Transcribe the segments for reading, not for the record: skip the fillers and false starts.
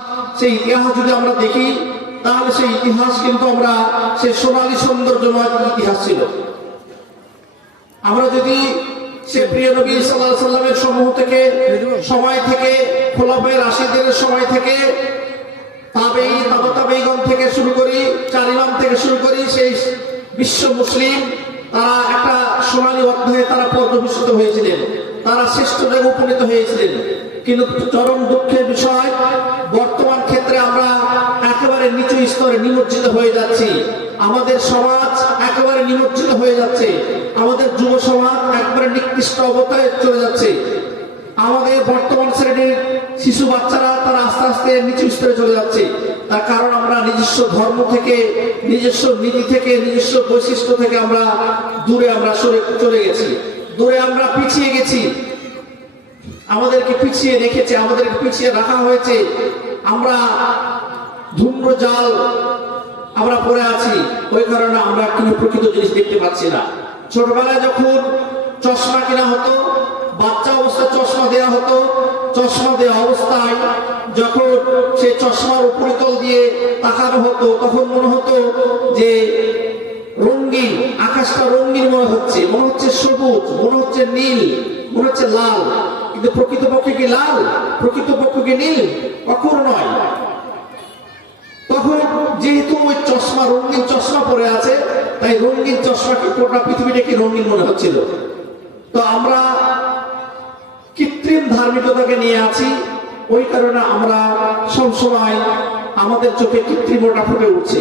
সেই ইতিহাস যদি আমরা দেখি তাহলে সেই ইতিহাস কিন্তু আমরা সেই সোনালী সৌন্দর্যময় ইতিহাস ছিল। আমরা যদি সে প্রিয় নবী সাল্লাল্লাহু আলাইহি সাল্লামের সময় থেকে খোলাফায়ে রাশিদের সময় থেকে তাবেঈগণ থেকে শুরু করি, চার ইমাম থেকে শুরু করি, সেই বিশ্ব মুসলিম তারা একটা সোনালী অধ্যায়ে তারা পর্যবেসিত হয়েছিলেন, তারা শ্রেষ্ঠ জায়গায় উপনীত হয়েছিলেন। কিন্তু চরম দুঃখের বিষয়, বর্তমান ক্ষেত্রে আমরা একেবারে নিচু স্তরে নিমজ্জিত হয়ে যাচ্ছি। আমাদের সমাজ একেবারে নিমজ্জিত হয়ে যাচ্ছে, আমাদের যুব সমাজ একবারে নিকৃষ্ট অবস্থায় চলে যাচ্ছে। আমাদের বর্তমান শ্রেণীর শিশু বাচ্চারা তারা আস্তে আস্তে নিচু স্তরে চলে যাচ্ছে। তার কারণ আমরা নিজস্ব ধর্ম থেকে, নিজস্ব নীতি থেকে, নিজস্ব বৈশিষ্ট্য থেকে আমরা দূরে সরে চলে গেছি, দূরে আমরা পিছিয়ে গেছি। আমাদেরকে পিছিয়ে রেখেছে, আমাদেরকে পিছিয়ে রাখা হয়েছে। আমরা ধূম্র জাল আমরা পড়ে আছি, ওই কারণে আমরা কোনো প্রকৃত জিনিস দেখতে পাচ্ছি না। ছোটবেলায় যখন চশমা কেনা হতো, বাচ্চা অবস্থায় চশমা দেওয়া হতো, চশমা দেওয়া অবস্থায় যখন সে চশমার উপরিতল দিয়ে তাকানো হতো তখন মনে হতো যে রঙিন, আকাশটা রঙিন মনে হচ্ছে সবুজ, মনে হচ্ছে নীল, মনে হচ্ছে লাল। কিন্তু প্রকৃতপক্ষে কি লাল, প্রকৃতপক্ষে কি নীল? কখনো নয়। তখন যেহেতু ওই চশমা রঙিন চশমা পরে আছে, তাই রঙিন চশমাকে গোটা পৃথিবীটাকে রঙিন মনে হচ্ছিল। তো আমরা কৃত্রিম ধার্মিকতাকে নিয়ে আছি, ওই কারণে আমরা সবসময় আমাদের চোখে কৃত্রিমতা ফুটে উঠছে।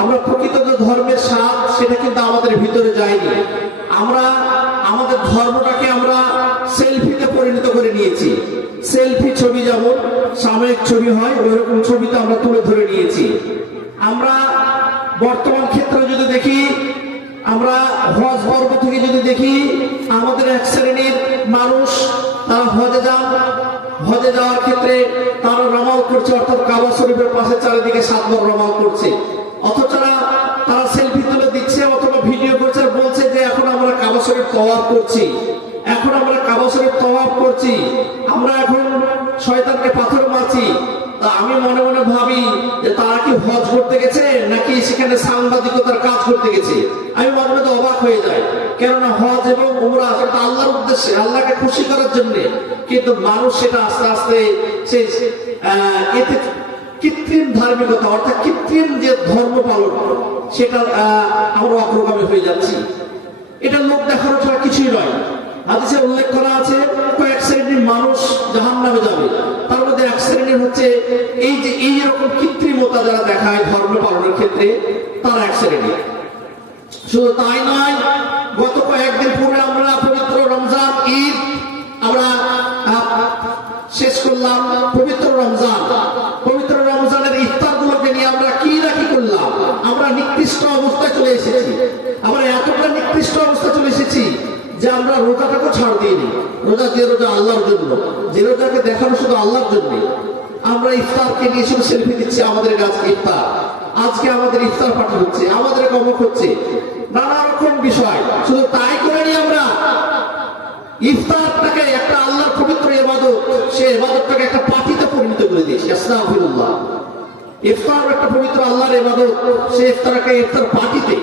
আমরা প্রকৃত যে ধর্মের স্বাদ সেটা কিন্তু আমাদের ভিতরে যায়নি। আমরা আমাদের ধর্মটাকে আমরা সেলফিতে পরিণত করে নিয়েছি। সেলফি ছবি যেমন সাময়িক ছবি হয়, ওইরকম ছবিতে আমরা তুলে ধরে নিয়েছি। আমরা বর্তমান ক্ষেত্রে যদি দেখি, আমরা হজ পর্ব থেকে যদি দেখি, আমাদের এক শ্রেণীর মানুষ তারা হজে যাওয়ার ক্ষেত্রে তারা রমাল করছে, অর্থাৎ কাবা শরীফের পাশে চারিদিকে 7 বার রমাল করছে। অথচ তারা সেলফি তুলে দিচ্ছে অথবা ভিডিও করছে, বলছে যে এখন আমরা কাবা শরীফ তওয়াফ করছি, এখন আমরা কাবা শরীফ তওয়াফ করছি, আমরা এখন শয়তানকে পাথর মারছি। তা আমি মনে মনে ভাবি যে তারা কি হজ করতে গেছে নাকি সেখানে সাংবাদিকতার কাজ করতে গেছে? আমি মাঝে মাঝে অবাক হয়ে যাই, কেননা হজ এবং উমরা সেটা আল্লাহর উদ্দেশ্যে, আল্লাহকে খুশি করার জন্য। কিন্তু মানুষ সেটা আস্তে আস্তে এতে কৃত্রিম ধার্মিকতা অর্থাৎ কৃত্রিম যে ধর্ম পালন, সেটা আমরা অগ্রগামী হয়ে যাচ্ছি। এটা লোক দেখানো ছাড়া কিছুই নয়। হাদিসে উল্লেখ করা আছে কয়েক শ্রেণীর মানুষ জাহান্নামে যাবে, তার মধ্যে এক শ্রেণীর হচ্ছে এইরকম কৃত্রিমতা যারা দেখায় ধর্ম পালনের ক্ষেত্রে, তারা এক শ্রেণী। শুধু তাই নয়, গত কয়েকদিন পূর্বে আমরা পবিত্র রমজান ঈদ আমরা শেষ করলাম। পবিত্র রমজানের ইফতার গুলোকে নিয়ে আমরা কি করলাম? আমরা নিকৃষ্ট অবস্থায় চলে এসেছি। আমরা এতটা নিকৃষ্ট অবস্থায় চলে এসেছি যে আমরা রোজাটাকে ছাড় দিইনি। রোজা আল্লাহর জন্য, যে রোজাকে দেখানো শুধু আল্লাহর জন্য। আমরা ইফতারকে নিয়ে শুধু সেলফি দিচ্ছি, আমাদের কাছে ইফতার, আজকে আমাদের ইফতার পার্টি হচ্ছে, আমাদের কমক হচ্ছে, নানা রকম বিষয়। শুধু তাই করে নি, আমরা ইফতারটাকে একটা আল্লাহর পবিত্র ইবাদত, সে ইবাদতটাকে একটা পার্টিতে পরিণত করে দিয়েছি। আস্তাগফিরুল্লাহ। ইফতার একটা পবিত্র আল্লাহর ইবাদত, সে ইফতারকে ইফতার পার্টিতে।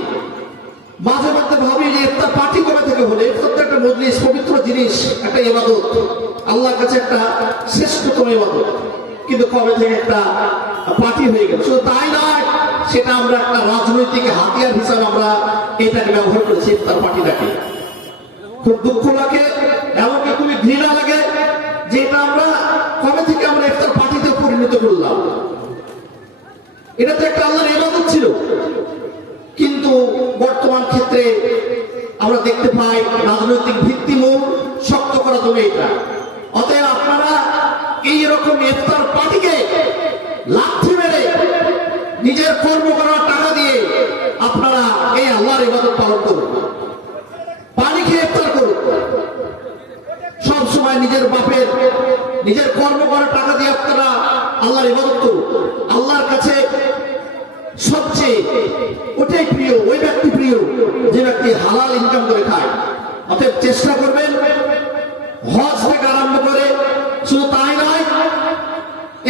মাঝে মধ্যে ভাবি যে ইফতার পার্টি কবে থেকে হলো? ইফতারটা একটা মজলিস, পবিত্র জিনিস, একটা ইবাদত, আল্লাহর কাছে একটা শ্রেষ্ঠতম ইবাদত। কিন্তু কবে থেকে একটা পার্টি হয়ে গেল? শুধু তাই নয়, সেটা আমরা একটা রাজনৈতিক হাতিয়ার হিসাবে আমরা এটাকে ব্যবহার করেছি, ইফতার পার্টিটাকে। খুব দুঃখ লাগে, এমনকি খুবই ঘৃণা লাগে যে এটা আমরা কবে থেকে আমরা ইফতার পার্টিতে পরিণত করলাম। এটা তো একটা আল্লাহর ইবাদত ছিল। কিন্তু বর্তমান ক্ষেত্রে আমরা দেখতে পাই রাজনৈতিক ভিত্তিমূল শক্ত করা জন্য এটা। অতএব আপনারা এইরকম ইফতার পার্টিকে লাথি মেরে নিজের কর্ম করার টাকা দিয়ে আপনারা এই আল্লাহর ইবাদত পালন করুন, পানি খেয়ে ইফতার করুন। সব সময় নিজের বাপের, নিজের কর্ম করার টাকা দিয়ে আপনারা আল্লাহর ইবাদত করুন। আল্লাহর কাছে সবচেয়ে ওটাই প্রিয়, ওই ব্যক্তি প্রিয় যে ব্যক্তি হালাল ইনকাম করে খায়। অতএব চেষ্টা করবেন হজ থেকে আরম্ভ করে, শুধু তাই নয়,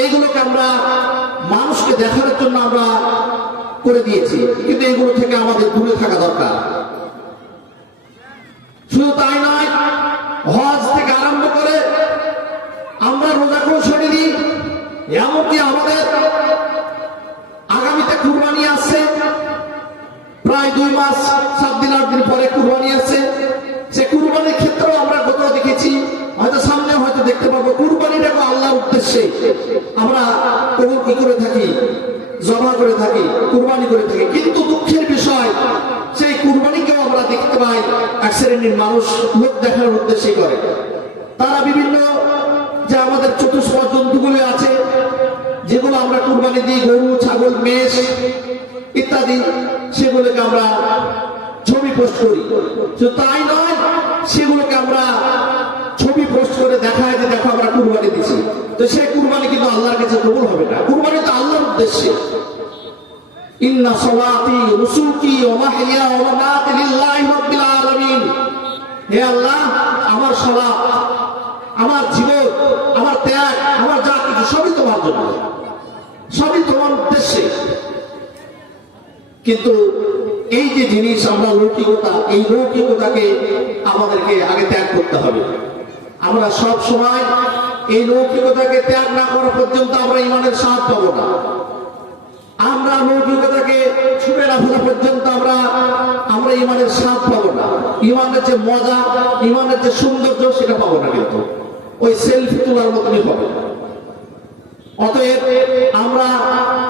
এইগুলোকে আমরা মানুষকে দেখানোর জন্য আমরা করে দিয়েছি, কিন্তু এগুলো থেকে আমাদের দূরে থাকা দরকার। শুধু তাই নয়, হজ থেকে আরম্ভ করে আমরা রোজাকেও সরিয়ে দিই। এমনকি আমাদের আগামীতে কুরবানি আসছে, প্রায় 2 মাস 7 দিন 8 দিন পরে কুরবানি আসছে। সে কুরবানির ক্ষেত্রেও আমরা কোথাও দেখেছি, হয়তো সামনে হয়তো দেখতে পাবো, কুরবানিটাকে আল্লাহর উদ্দেশ্যে আমরা কবুল কি করে থাকি, জমা করে থাকি, কুরবানি করে থাকি। কিন্তু দুঃখের বিষয়, সেই কুরবানিকেও আমরা দেখতে পাই এক শ্রেণীর মানুষ লোক দেখানোর উদ্দেশ্যে করে। তারা বিভিন্ন যে আমাদের চতুষ্পদ জন্তুগুলো আছে, যেগুলো আমরা কুরবানি দিই, গরু, ছাগল, মেষ ইত্যাদি, সেগুলোকে আমরা ছবি পোস্ট করি। শুধু তাই নয়, সেগুলোকে আমরা ছবি পোস্ট করে দেখায় যে দেখো আমরা কুরবানি দিচ্ছি। তো সেই কুরবানি কিন্তু আল্লাহর কাছে কবুল হবে না। কুরবানি তো আল্লাহর উদ্দেশ্যে। ইন্না সলাতি রুসুকি ওয়া মাহইয়া ওয়া মামাতি লিল্লাহি রাব্বিল আলামিন। হে আল্লাহ, আমার সালাত, আমার জীবন, আমার ত্যাগ, আমার যা কিছু সবই তোমার জন্য, সবই তোমার উদ্দেশ্যে। কিন্তু এই যে জিনিস আমরা লৌকিকতা, এই লৌকিকতাকে আমাদেরকে আগে ত্যাগ করতে হবে। আমরা সব সময় এই লৌকিকতাকে ত্যাগ না করা পর্যন্ত আমরা ইমানের স্বাদ পাবো না। আমরা লৌকিকতাকে ছুঁড়ে না ফেলা পর্যন্ত আমরা ইমানের স্বাদ পাবো না। ইমানের যে মজা, ইমানের যে সৌন্দর্য, সেটা পাবো না। কিন্তু ওই সেলফি তোলার মতনই হবে। অতএব আমরা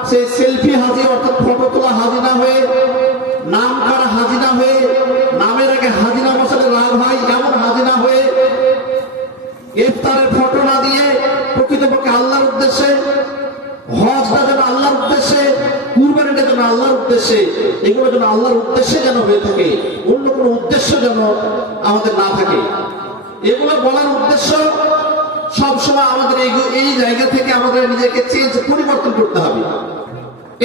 সেই সেলফি হাজি, অর্থাৎ ফটো তোলা হাজি না হয়ে, নাম করা হাজি না হয়ে, নামের আগে হাজিনা মশালে রাগ হয় এমন হাজি না হয়ে, ইফতারের ফটো না দিয়ে প্রকৃতপক্ষে আল্লাহর উদ্দেশ্যে, হজটা যেন আল্লাহর উদ্দেশ্যে, কুরবানিটা যেন আল্লাহর উদ্দেশ্যে, এগুলো যেন আল্লাহর উদ্দেশ্যে যেন হয়ে থাকে, অন্য কোনো উদ্দেশ্য যেন আমাদের না থাকে। এগুলো বলার উদ্দেশ্য সবসময় আমাদের এই জায়গা থেকে আমাদের নিজেকে পরিবর্তন করতে হবে।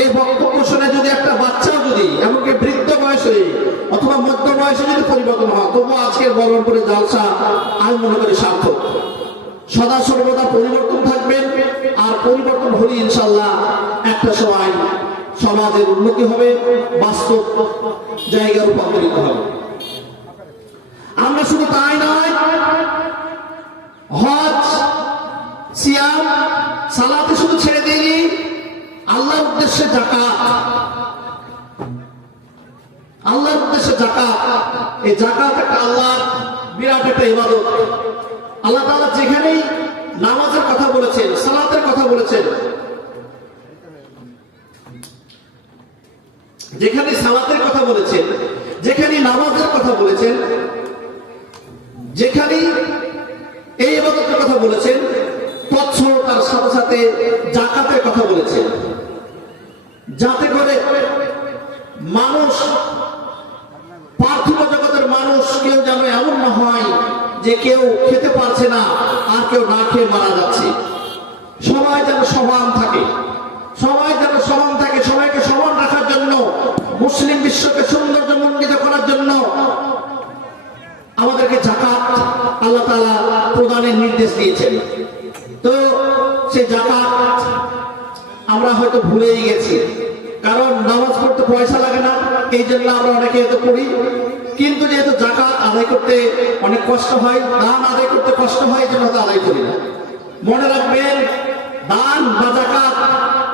এই বক্তব্য শুনে যদি একটা বাচ্চাও যদি, এমনকি বৃদ্ধ বয়সে অথবা মধ্য বয়সে যদি পরিবর্তন হয়, তবুও আজকের বলরমপুরে জালসা আমি মনে করি সার্থক। সদা সর্বদা পরিবর্তন থাকবেন, আর পরিবর্তন হলে ইনশাল্লাহ একটা সময় সমাজের উন্নতি হবে, বাস্তব জায়গায় রূপান্তরিত হবে। আমরা শুধু তাই নয়, হজ, সিয়াম, সালাতে শুধু ছেড়ে দিইনি, আল্লাহর উদ্দেশ্যে যাকাত, আল্লাহর উদ্দেশ্যে যাকাত। এই যাকাত একটা আল্লাহর বিরাট একটা ইবাদত। আল্লাহ তাআলা যেখানেই নামাজের কথা বলেছেন, সালাতের কথা বলেছেন, যেখানে সালাতের কথা বলেছেন, যেখানে নামাজের কথা বলেছেন, যেখানে এই ইবাদতের কথা বলেছেন, তৎসহ তার সাথে সাথে যাকাতের কথা বলেছেন, যাতে করে মানুষ, পার্থিব জগতের মানুষ কেউ যেন এমন না হয় যে কেউ খেতে পারছে না আর কেউ না খেয়ে মারা যাচ্ছে। সবাই যেন সমান থাকে, সবাই যেন সমান থাকে। সবাইকে সমান রাখার জন্য, মুসলিম বিশ্বকে সৌন্দর্যমণ্ডিত করার জন্য আমাদেরকে যাকাত আল্লাহ তাআলা প্রদানের নির্দেশ দিয়েছেন। তো সে যাকাত আমরা হয়তো ভুলেই গেছি, কারণ নামাজ পড়তে পয়সা লাগে না, এই জন্য আমরা অনেকে হয়তো পড়ি। কিন্তু যেহেতু যাকাত আদায় করতে অনেক কষ্ট হয়, দান আদায় করতে কষ্ট হয়, এই জন্য আদায় করি না। মনে রাখবেন, দান বা যাকাত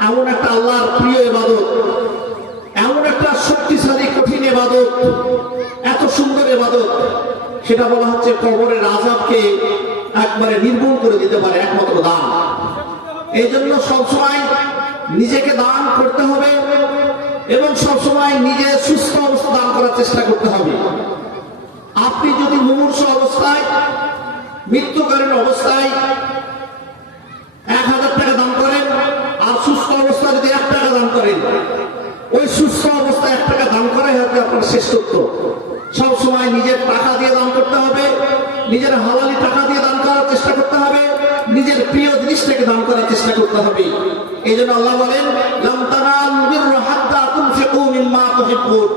এমন একটা আল্লাহর প্রিয় ইবাদত, এমন একটা শক্তিশালী কঠিন ইবাদত, এত সুন্দর ইবাদত, সেটা বলা হচ্ছে কবরের আযাবকে একবারে নির্মূল করে দিতে পারে একমাত্র দান। এই জন্য সবসময় নিজেকে দান করতে হবে এবং সবসময় নিজে সুস্থ অবস্থা দান করার চেষ্টা করতে হবে। আপনি যদি মুমূর্ষু অবস্থায়, মৃত্যুকালীন অবস্থায় 1000 টাকা দান করেন, আর সুস্থ অবস্থায় যদি 1 টাকা দান করেন, ওই সুস্থ অবস্থায় 1 টাকা দান করাই হয়তো আপনার শ্রেষ্ঠত্ব। সবসময় নিজের টাকা দিয়ে দান করতে হবে, নিজের হালালি টাকা দিয়ে দান করার চেষ্টা করতে হবে, নিজের প্রিয় জিনিসটাকে দান করার চেষ্টা করতে হবে। এই জন্য আল্লাহ বলেন, লাম তানালুল বিররা হাত্তা তুনফিকু মিম্মা তুহিব্বুন।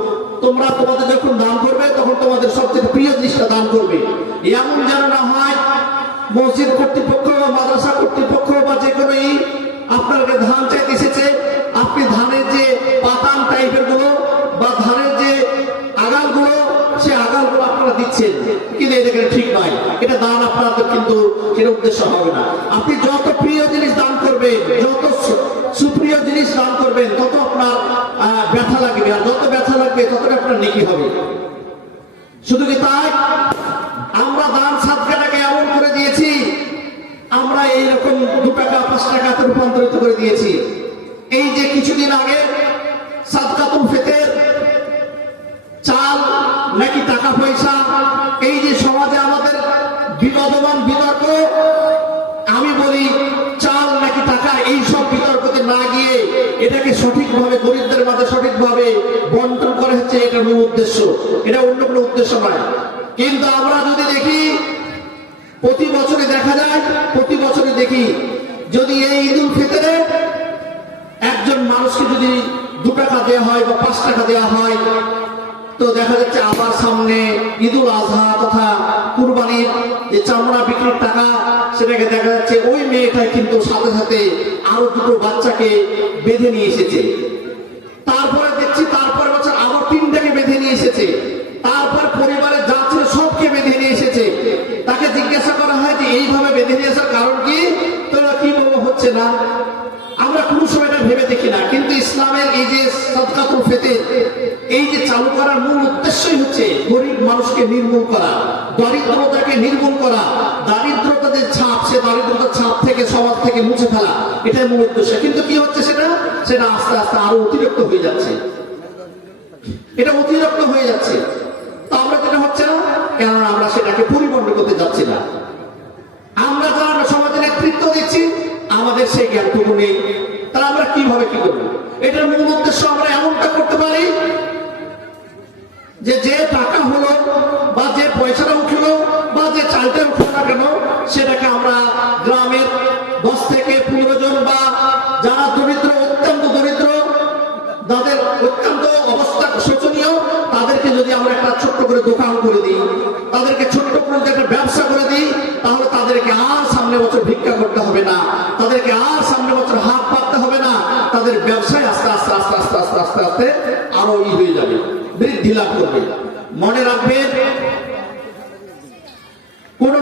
তোমরা তোমাদের যখন দান করবে, তখন তোমাদের সবচেয়ে প্রিয় জিনিসটা দান করবে। এমন যেন না হয় মসজিদ কর্তৃপক্ষ বা মাদ্রাসা কর্তৃপক্ষ বা যে কোনো আপনার কাছে ধান চাইতে এসেছে, আপনি ধানের যে পাতান টাইপের গুলো বা ধানের যে আগালগুলো, সে আগালগুলো আপনারা দিচ্ছেন, কিন্তু এটা ঠিক নয়, এটা দান আপনাদের কিন্তু সেটা উদ্দেশ্য হবে না। আপনি যত প্রিয় জিনিস দান করবেন, যত সুপ্রিয় জিনিস দান করবেন, তত আপনার ব্যথা লাগবে, আর যত ব্যথা লাগবে ততটা আপনার নেকি হবে। শুধু কি তাই, আমরা দান সাদকাটাকে এমন করে দিয়েছি, আমরা এইরকম 2 টাকা 5 টাকাতে রূপান্তরিত করে দিয়েছি। এই যে কিছুদিন আগে সাদকাতুল ফিতর, চাল নাকি টাকা পয়সা, এই যে সমাজে আমাদের বিবাদমান বিতর্ক, আমি বলি চাল নাকি টাকা, এই সব বিতর্কতে না গিয়ে এটাকে সঠিকভাবে গরিবদের মাঝে সঠিকভাবে বন্টন করা হচ্ছে, এটা মূল উদ্দেশ্য, এটা অন্য কোনো উদ্দেশ্য নয়। কিন্তু আমরা যদি দেখি, প্রতি বছরে দেখা যায়, প্রতি বছরে দেখি যদি এই ঈদুল ফিতরে একজন মানুষকে যদি 2 টাকা দেওয়া হয় বা 5 টাকা দেওয়া হয়, তো দেখা যাচ্ছে আবার সামনে ঈদুল আজহা তথা কুরবানির যে চামড়া বিক্রির টাকা, সেটাকে দেখা যাচ্ছে ওই মেয়েটাই কিন্তু সাথে সাথে আরো 2টো বাচ্চাকে বেঁধে নিয়ে এসেছে। তারপরে দেখছি তারপর বছর আবার 3টাকে বেঁধে নিয়ে এসেছে, তারপর পরিবারে যা ছিল সবকে বেঁধে নিয়ে এসেছে। তাকে জিজ্ঞাসা করা হয় যে এইভাবে বেঁধে নিয়ে আসার কারণ কি, তোরা কি বলবো হচ্ছে না। আমরা কোনো সময় এটা ভেবে দেখি না, কিন্তু ইসলামের এই যে সাদকাতুল ফিতর, এই যে চালু করার মূল উদ্দেশ্যই হচ্ছে গরিব মানুষকে নির্মূল করা, দরিদ্রতাকে নির্মূল করা, দারিদ্রতা যে ছাপ, সে দারিদ্রতার ছাপ থেকে সমাজ থেকে মুছে ফেলা, এটাই মূল উদ্দেশ্য। কিন্তু কি হচ্ছে, সেটা আস্তে আস্তে আরো অতিরিক্ত হয়ে যাচ্ছে, এটা অতিরিক্ত হয়ে যাচ্ছে। তো আমরা যেটা হচ্ছে না, কেননা আমরা সেটাকে পরিবর্তন করতে যাচ্ছি না। আমরা যারা সমাজে নেতৃত্ব দিচ্ছি, আমাদের সেই জ্ঞানটুকু নেই, তাহলে আমরা কিভাবে কি করবো? এটার মূল উদ্দেশ্য আমরা এমনটা করতে পারি যে টাকা হলো বা যে পয়সাটা উঠলো বা যে চালটা উঠলো না কেন, সেটাকে আমরা গ্রামের 10 থেকে 15 জন বা যারা দরিদ্র, অত্যন্ত দরিদ্র, যাদের অত্যন্ত অবস্থা শোচনীয়, তাদেরকে যদি আমরা একটা ছোট্ট করে দোকান করে দিই, তাদেরকে ছোট্ট করে একটা ব্যবসা করে দিই, তাহলে তাদেরকে আর সামনে বছর ভিক্ষা করতে হবে না, তাদেরকে আর সামনে বছর হাত পাততে হবে না, তাদের ব্যবসায় আস্তে আস্তে আস্তে আস্তে আস্তে আস্তে আস্তে আরো হয়ে যাবে, বৃদ্ধি লাভ করবে। মনে রাখবেন, কোন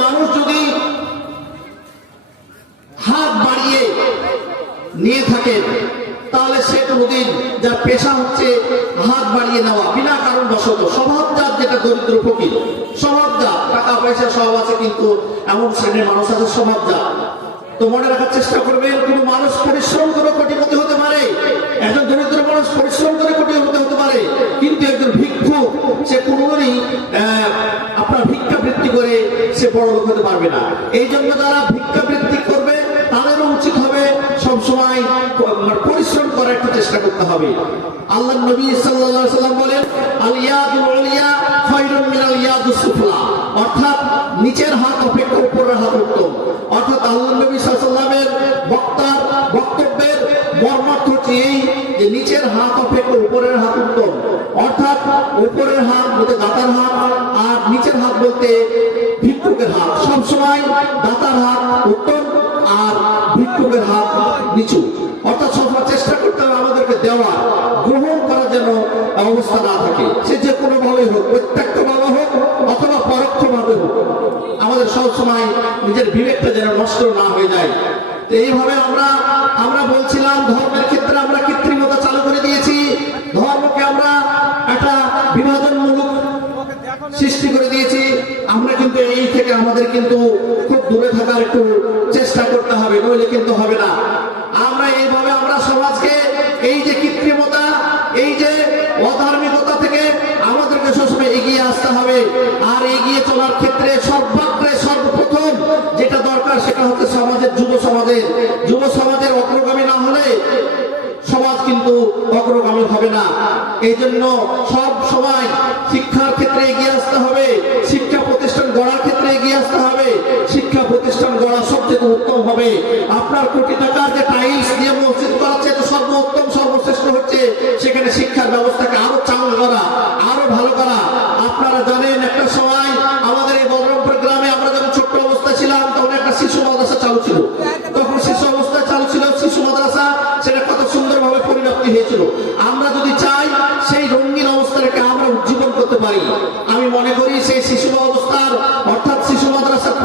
মানুষ যদি হাত বাড়িয়ে নিয়ে থাকেন, তাহলে সে কোনদিন, যার পেশা হচ্ছে হাত বাড়িয়ে নেওয়া বিনা কারণ বশত, স্বভাবজাত, যেটা দরিদ্র ফকির স্বভাবজাত, টাকা পয়সা সব আছে কিন্তু এমন শ্রেণীর মানুষ আছে স্বভাবজাত। তো মনে রাখার চেষ্টা করবেন, কোন মানুষ পরিশ্রম করে কোটিপতি হতে পারে, একজন দরিদ্র মানুষ পরিশ্রম করে কোটিপতি হতে পারে, কিন্তু একজন ভিক্ষুক সে কোনোদিনই আপনার ভিক্ষাবৃত্তি করে সে বড় লোক হতে পারবে না। এই জন্য যারা ভিক্ষাবৃত্তি করবে, তাদেরও উচিত হবে সবসময় পরিশ্রম করার একটু চেষ্টা করতে হবে। আল্লাহ নবী সাল্লাল্লাহু আলাইহি ওয়াসাল্লাম বলেন, আল ইয়াদুল উলিয়া খায়রুম মিনাল ইয়াদিস সুফলা, অর্থাৎ নিচের হাত অপেক্ষা উপরের হাত উত্তম। অর্থাৎ আল্লাহ নবী সাল্লাল্লাহু আলাইহি ওয়াসাল্লামের বক্তব্যের মর্মার্থ হচ্ছে এই যে নিচের হাত অপেক্ষা উপরের হাত উত্তম, অর্থাৎ উপরের হাত বলতে দাতার হাত, আর নিচের হাত বলতে ভিক্ষুকের হাত। সবসময় দাতার হাত উত্তম আর ভিক্ষুকের হাত নিচু, অর্থাৎ সবসময় চেষ্টা করতে হবে আমাদেরকে দেওয়া, গ্রহণ করার যেন অবস্থা না থাকে, সে যে কোনো ভাবে হোক, প্রত্যক্ষ ভাবে হোক অথবা পরোক্ষ ভাবে হোক, আমাদের সবসময় নিজের বিবেকটা যেন নষ্ট না হয়ে যায়। তো এইভাবে আমরা বলছিলাম, ধর্মের ক্ষেত্রে আমরা কৃত্রিমতা চালু করে দিয়েছি, ধর্মকে আমরা একটা বিভাজনমূলক সৃষ্টি করে দিয়েছি। আমরা কিন্তু এই থেকে আমাদের কিন্তু খুব দূরে থাকার একটু চেষ্টা করতে হবে, নইলে কিন্তু হবে না। আমরা এইভাবে আমরা সমাজকে এই যে কৃত্রিমতা, এই যে অধার্মিকতা থেকে আমাদেরকে সবসময় এগিয়ে আসতে হবে। আর এগিয়ে চলার ক্ষেত্রে সর্বপ্রথম যেটা দরকার, সেটা হচ্ছে যুব সমাজের অগ্রগামী না হলে সমাজ কিন্তু অগ্রগামী হবে না। এই জন্য সব সময় শিক্ষার ক্ষেত্রে এগিয়ে আসতে হবে, শিক্ষা প্রতিষ্ঠান গড়ার ক্ষেত্রে এগিয়ে আসতে হবে। শিক্ষা প্রতিষ্ঠান গড়া সবচেয়ে উত্তম হবে। আপনার কোটি টাকার যে টাইলস দিয়ে মসজিদ করাচ্ছে, তো সর্বোত্তম সর্বশ্রেষ্ঠ হচ্ছে সেখানে শিক্ষার ব্যবস্থাকে আরো চাঙ্গা করা, আরো ভালো করা। আপনারা জানেন, একটা সময় আমাদের এই বহরমপুর গ্রামে আমরা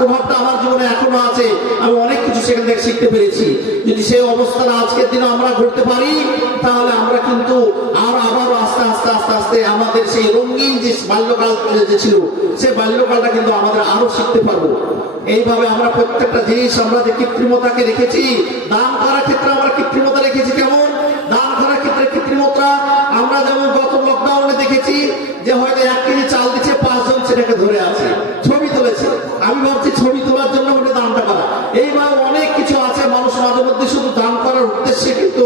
প্রভাবটা আমার জীবনে এখনো আছে। আমি অনেক কিছু সেখান থেকে শিখতে পেরেছি। যদি সেই অবস্থাটা আজকের দিনে আমরা করতে পারি, তাহলে আমরা কিন্তু আবারও আস্তে আস্তে আস্তে আস্তে আমাদের সেই রঙিন যে বাল্যকাল যে ছিল, সেই বাল্যকালটা কিন্তু আমাদের আরো শিখতে পারবো। এইভাবে আমরা প্রত্যেকটা জিনিস, আমরা যে কৃত্রিমতাকে রেখেছি, দান করার ক্ষেত্রে আমরা কৃত্রিমতা রেখেছি। কেমন দান করার ক্ষেত্রে কৃত্রিমতা? আমরা যেমন গত লকডাউনে দেখেছি যে হয়তো 1 কেজি চাল দিচ্ছে, 5 জন সেটাকে ধরে আছে, ছবি তুলেছে। আমি ভাবছি ছবি তোলার জন্য ওটা দানটা করা। এইভাবে অনেক কিছু আছে, মানুষ মাঝে মধ্যে শুধু দান করার উদ্দেশ্যে কিন্তু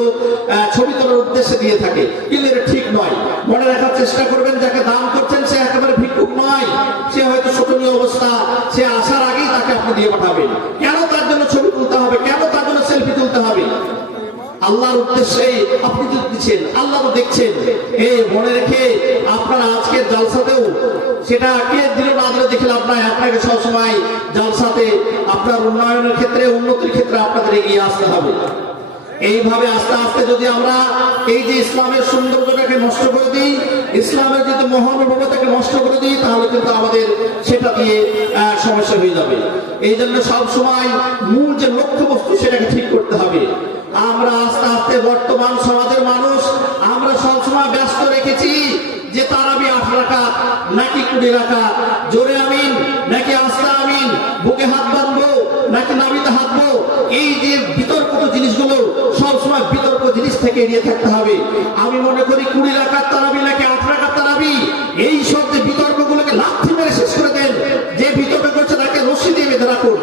ছবি তোলার উদ্দেশ্যে দিয়ে থাকে, কিন্তু এটা ঠিক নয়। মনে রাখার চেষ্টা করবেন, যাকে দান করছেন সে একেবারে ভিক্ষুক নয়, সে হয়তো শোচনীয় অবস্থা, সে আসার আগেই তাকে আপনি দিয়ে পাঠাবেন। কেন তার জন্য ছবি তুলতে হবে? কেন তার জন্য সেলফি তুলতে হবে? আল্লাহর উদ্দেশ্যে আপনি দিচ্ছেন, আল্লাহ তো দেখছেন। এই মনে রেখে আপনারা আজকের জালসাতেও সেটা কে দিল না দিল দেখে লাভ নাই। আপনাকে সবসময় জালসাতে আপনার উন্নয়নের ক্ষেত্রে, উন্নতির ক্ষেত্রে আপনাদের এগিয়ে আসতে হবে। এইভাবে আস্তে আস্তে যদি আমরা এই যে ইসলামের সৌন্দর্যটাকে নষ্ট করে দিই, ইসলামের যদি মহানুভবতাকে নষ্ট করে দিই, তাহলে কিন্তু আমাদের সেটা দিয়ে সমস্যা হয়ে যাবে। এই জন্য সবসময় মূল যে লক্ষ্য বস্তু সেটাকে ঠিক করতে হবে। আমরা আস্তে আস্তে বর্তমান সমাজের মানুষ আমরা সবসময় ব্যস্ত রেখেছি যে তারাবি 8 রাকাত নাকি 20 রাকাত, জোরে আমিন নাকি আস্তে আমিন, বুকে হাত বাঁধবো নাকি নাভিতে হাঁটবো। এই যে বিতর্কিত জিনিসগুলো সবসময় বিতর্ক জিনিস থেকে এড়িয়ে থাকতে হবে। আমি মনে করি 20 রাকাত তারাবি নাকি 8 রাকাত তারাবি, এই সব যে বিতর্কগুলোকে লাথি মেরে শেষ করে দেন। যে বিতর্ক করছে তাকে রশি দিয়ে বেঁধে রাখুন।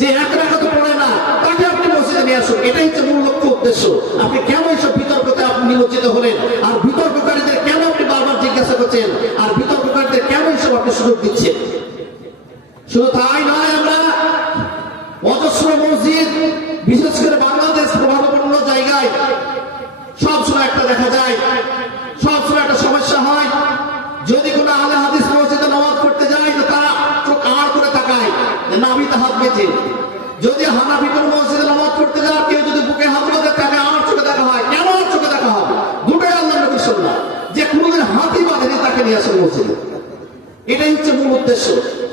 যে 1 রাকাত পড়ে না তাকে আপনি মসজিদে নিয়ে আসুন। এটাই হচ্ছে মূল লক্ষ্য, উদ্দেশ্য। আপনি কেন এইসব বিতর্কতে আপনি নিমজ্জিত হলেন? আর বিতর্ককারীদের কেন আপনি বারবার জিজ্ঞাসা করছেন? আর বিতর্ককারীদের কেন এইসব আপনি সুযোগ দিচ্ছেন? শুধু তাই নয়, আমরা অজস্র মসজিদ, বিশেষ করে বাংলাদেশ প্রভাবপূর্ণ জায়গায় সবসময় একটা দেখা যায়, সবসময় একটা সমস্যা হয়। যদি কোনো আলে হাদিস মসজিদে নামাজ পড়তে যায়, তো তারা চোখ আড় করে তাকায়, নাভিতে হাত বেঁধে। যদি হানাফি কোন মসজিদে নামাজ পড়তে যায়, কেউ যদি বুকে হাত বেঁধে তাকে আমার চোখে দেখা হয়। কেন আমার চোখে দেখা হবে? দুটোই আল্লাহ নবীর সুন্নাহ, যে কোনদিন হাতই বাঁধেনি তাকে নিয়ে আসেন মসজিদে। এটাই হচ্ছে মূল উদ্দেশ্য।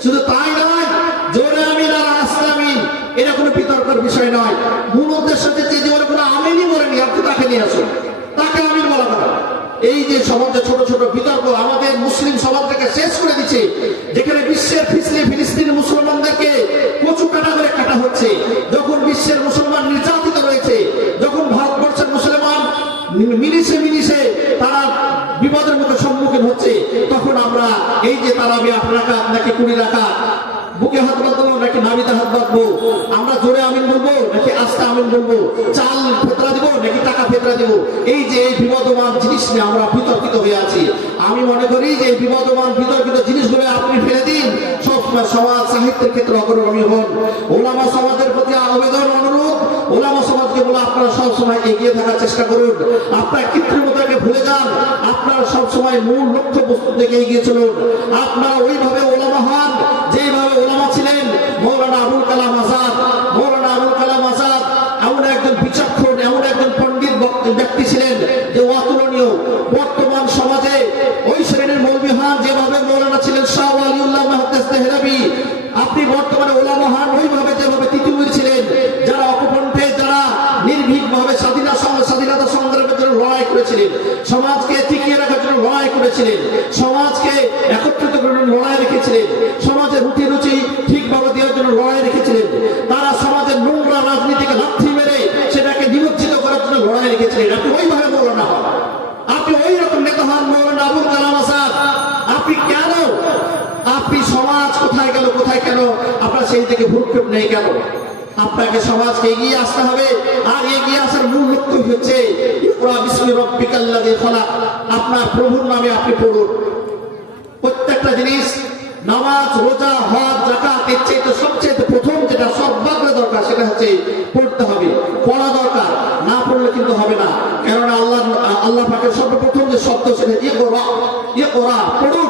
শুধু তাই নয়, জোরে আমিন আর আস্তে আমিন এটা কোনো বিতর্কের বিষয় নয়। মূল উদ্দেশ্য হচ্ছে যে জীবনে কোনো আমিনই বলেনি, আপনি তাকে নিয়ে আসুন, তাকে আমিন বলা করা। এই যে সমাজে ছোট ছোট বিতর্ক আমাদের মুসলিম সমাজটাকে শেষ করে দিচ্ছে, যেখানে বিশ্বের ফিলিস্তিনি মুসলমানদেরকে কচু কাটা করে কাটা হচ্ছে, যখন বিশ্বের মুসলমান নির্যাতিত রয়েছে, যখন ভারতবর্ষের মুসলমান মিলিশে মিলিশে তারা বিপদের মুখে সম্মুখীন হচ্ছে, তখন আমরা এই যে তারাবি 8 রাকাত নাকি 20 রাকাত, বুকে হাত বাঁধবো নাকি নাভিতে হাত বাঁধবো, আমরা জোরে আমিন বলবো নাকি আস্তে আমিন বলবো, চাল ফেতরা দিব নাকি টাকা ফেতরা দিব, এই যে এই বিবাদমান জিনিস নিয়ে আমরা বিতর্কিত হয়ে আছি। আমি মনে করি যে এই বিবাদমান বিতর্কিত জিনিসগুলো আপনি ফেলে দিন। সবসময় সমাজ সাহিত্যের ক্ষেত্রে অগ্রগামী হন। ওলামা সমাজের প্রতি আবেদন, অনুরোধ, ওলামা সমাজকে বলে আপনারা সবসময় এগিয়ে থাকার চেষ্টা করুন। আপনার কৃত্রিমতাকে ভুলে যান, আপনারা সবসময় মূল লক্ষ্য বস্তু থেকে এগিয়ে চলুন। আপনারা ওইভাবে ওলামা হন যেভাবে ওলামা ছিলেন মৌলানা আবুল কালাম আজাদ। মৌলানা আবুল কালাম আজাদ এমন একজন বিচক্ষণ, এমন একজন পণ্ডিত ব্যক্তি ছিলেন যে অতুলনীয়। বর্তমান সমাজে ওই শ্রেণীর মৌলবি হন যেভাবে মৌলানা ছিলেন শাহ ওয়ালিউল্লাহ মুহাদ্দিস দেহরাবি। আপনি বর্তমানে ওলামা হন ওইভাবে যেভাবে তিতুমির ছিলেন, যারা অপকণ্ঠে, যারা নির্ভীকভাবে স্বাধীনতা সংগ্রামের জন্য লড়াই করেছিলেন, সমাজকে টিকিয়ে রাখার জন্য লড়াই করেছিলেন, সমাজকে একত্রিত করে লড়াই রেখেছিলেন, সমাজের রুটি রুচি ঠিকভাবে দেওয়ার জন্য লড়াই রেখেছিলেন। তারা সমাজের নোংরা রাজনীতিকে লাথি মেরে সেটাকে নিমজ্জিত করার জন্য লড়াই রেখেছিলেন। আপনি ওইভাবে মৌলানা হন, আপনি ওই রকম নেতা হন মৌলানা আবুল কালাম আজাদ। আপনি কেন, আপনি সমাজ কোথায় গেল কোথায় কেন আপনার সেই থেকে ভ্রুক্ষেপ নেই কেন? আপনাকে সমাজকে এগিয়ে আসতে হবে। আর এগিয়ে আসার মূল লক্ষ্য হচ্ছে ইকরা বিসমি রাব্বিকাল্লাযী খালাক, আপনার প্রভুর নামে আপনি পড়ুন। প্রত্যেকটা জিনিস, নামাজ, রোজা, হজ, যাকাত, এর চাইতে সবচেয়ে প্রথম যেটা সর্বাগ্রে দরকার সেটা হচ্ছে পড়তে হবে, পড়া দরকার। না পড়লে কিন্তু হবে না, কেননা আল্লাহ পাকের সর্বপ্রথম যে শব্দ সেটা ইকরা, ইকরা, পড়ুন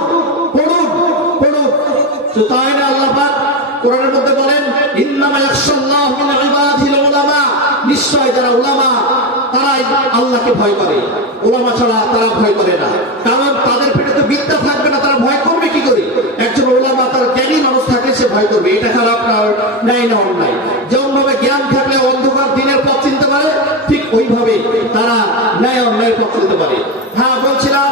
পড়ুন পড়ুন। তো তাই না আল্লাহ পাক কোরআনের মধ্যে বলেন ইন্নামা ইয়াখশাল্লাহু মিন ইবাদিহিল উলামা, নিশ্চয় যারা উলামা তারাই আল্লাহকে ভয় করে, উলামা ছাড়া তারা ভয় করে না। কারণ তাদের পেটে তো বিদ্যা থাকবে না, তারা ভয় করবে কি করে? একজন উলামা, তার জ্ঞানী মানুষ থাকলে সে ভয় করবে এটা খারাপ না ন্যায় না অন্যায়। যেমন ভাবে জ্ঞান থাকলে অন্ধকার দিনের পথ চিনতে পারে, ঠিক ওইভাবে তারা ন্যায় অন্যায়ের পথ চিনতে পারে। হ্যাঁ, বলছিলাম